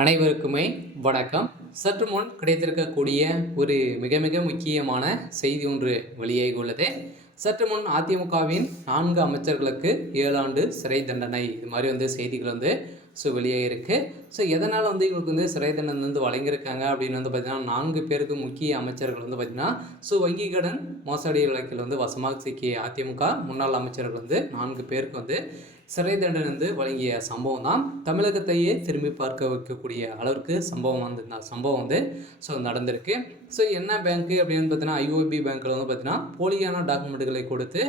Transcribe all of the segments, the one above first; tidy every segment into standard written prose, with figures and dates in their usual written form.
அனைவருக்குமே வணக்கம். சற்று முன் கிடைத்திருக்கக்கூடிய ஒரு மிக மிக முக்கியமான செய்தி ஒன்று வெளியாகி உள்ளது. சற்று முன் அதிமுகவின் 4 அமைச்சர்களுக்கு 7 ஆண்டு சிறை தண்டனை, இது மாதிரி செய்திகள் வெளியாகிருக்கு. எதனால் இவங்களுக்கு சிறை தண்டனை வழங்கியிருக்காங்க அப்படின்னு பார்த்தீங்கன்னா, 4 பேருக்கு முக்கிய அமைச்சர்கள் பார்த்தீங்கன்னா, வங்கி கடன் மோசடி வழக்கில் வசமாக சிக்கிய அதிமுக முன்னாள் அமைச்சர்கள் 4 பேருக்கு சிறை தண்டனை வழங்கிய சம்பவம் தான் தமிழகத்தையே திரும்பி பார்க்க வைக்கக்கூடிய அளவுக்கு சம்பவம் நடந்திருக்கு. என்ன பேங்க்கு அப்படின்னு பார்த்தீங்கன்னா, ஐஓபி பேங்க்கில் பார்த்தீங்கன்னா போலியான டாக்குமெண்ட்டுகளை கொடுத்து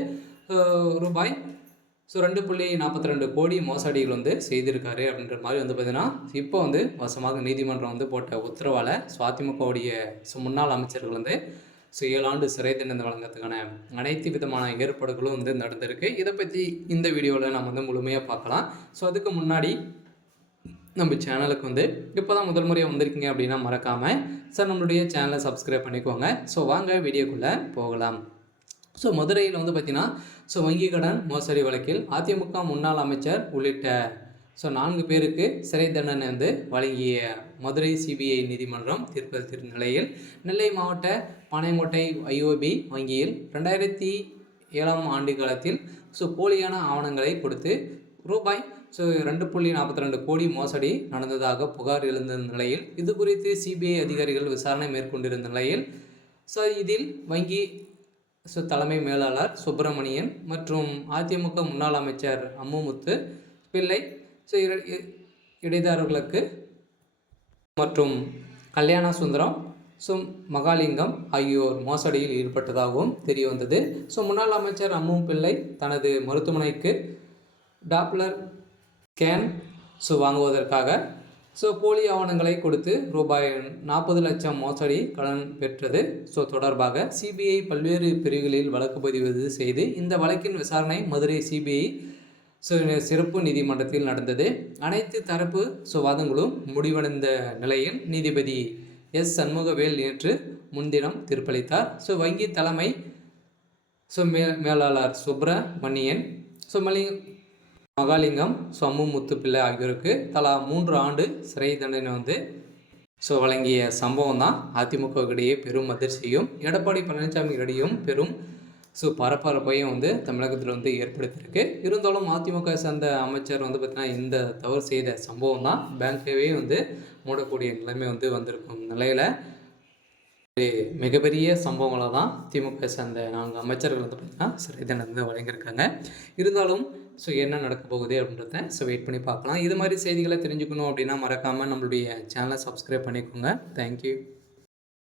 ரூபாய் 2.42 கோடி மோசடிகள் செய்திருக்காரு அப்படின்ற மாதிரி பார்த்தீங்கன்னா, இப்போ வசமாக நீதிமன்றம் போட்ட உத்தரவால் அதிமுகவுடைய முன்னாள் அமைச்சர்கள் 7 ஆண்டு சிறை தண்டனை வழங்கிறதுக்கான அனைத்து விதமான ஏற்பாடுகளும் நடந்திருக்கு. இதை பற்றி இந்த வீடியோவில் நம்ம முழுமையாக பார்க்கலாம். அதுக்கு முன்னாடி நம்ம சேனலுக்கு இப்போ தான் முதல் முறையாக வந்திருக்கீங்க அப்படின்னா மறக்காமல் நம்மளுடைய சேனலை சப்ஸ்கிரைப் பண்ணிக்கோங்க. வாங்க வீடியோக்குள்ளே போகலாம். மதுரையில் பார்த்திங்கன்னா வங்கி கடன் மோசடி வழக்கில் அதிமுக முன்னாள் அமைச்சர் உள்ளிட்ட 4 பேருக்கு சிறை தண்டனை வழங்கிய மதுரை சிபிஐ நீதிமன்றம் தீர்ப்பு நிலையில் நெல்லை மாவட்ட பாளையங்கோட்டை ஐஓபி வங்கியில் 2007 ஆண்டு காலத்தில் போலியான ஆவணங்களை கொடுத்து ரூபாய் 2.42 கோடி மோசடி நடந்ததாக புகார் எழுந்த நிலையில் இது குறித்து சிபிஐ அதிகாரிகள் விசாரணை மேற்கொண்டிருந்த நிலையில் இதில் வங்கி தலைமை மேலாளர் சுப்பிரமணியன் மற்றும் அதிமுக முன்னாள் அமைச்சர் அம்முமுத்து பிள்ளை இடைத்தரகர்களுக்கு மற்றும் கல்யாண சுந்தரம் மகாலிங்கம் ஆகியோர் மோசடியில் ஈடுபட்டதாகவும் தெரிய வந்தது. முன்னாள் அமைச்சர் அம்மு பிள்ளை தனது மருத்துவமனைக்கு டாப்லர் ஸ்கேன் வாங்குவதற்காக போலி ஆவணங்களை கொடுத்து ரூபாய் 40 லட்சம் மோசடி கடன் பெற்றது தொடர்பாக சிபிஐ பல்வேறு பிரிவுகளில் வழக்கு பதிவு செய்து இந்த வழக்கின் விசாரணை மதுரை சிபிஐ சிறப்பு நீதிமன்றத்தில் நடந்தது. அனைத்து தரப்பு வாதங்களும் முடிவடைந்த நிலையில் நீதிபதி எஸ் சண்முகவேல் நேற்று முன்தினம் தீர்ப்பளித்தார். வங்கி தலைமை மேலாளர் சுப்பிரமணியன் மகாலிங்கம் அம்முமுத்து பிள்ளை ஆகியோருக்கு தலா 3 ஆண்டு சிறை தண்டனை வழங்கிய சம்பவம் தான் அதிமுகவிடையே பெரும் அதிர்ச்சியும் எடப்பாடி பழனிசாமியிடையும் பெரும் பரபரப்பையும் தமிழகத்தில் ஏற்படுத்தியிருக்கு. இருந்தாலும் அதிமுக சேர்ந்த அமைச்சர் பார்த்திங்கன்னா இந்த தவறு செய்த சம்பவம் தான் பேங்க்கவே மூடக்கூடிய நிலைமை வந்திருக்கும் நிலையில் மிகப்பெரிய சம்பவங்களை தான் திமுக சேர்ந்த 4 அமைச்சர்கள் பார்த்திங்கன்னா சிறை தண்டனை வழங்கியிருக்காங்க. இருந்தாலும் என்ன நடக்க போகுது அப்படின்றத வெயிட் பண்ணி பார்க்கலாம். இது மாதிரி செய்திகளை தெரிஞ்சுக்கணும் அப்படின்னா மறக்காமல் நம்மளுடைய சேனலை சப்ஸ்கிரைப் பண்ணிக்கோங்க. தேங்க்யூ.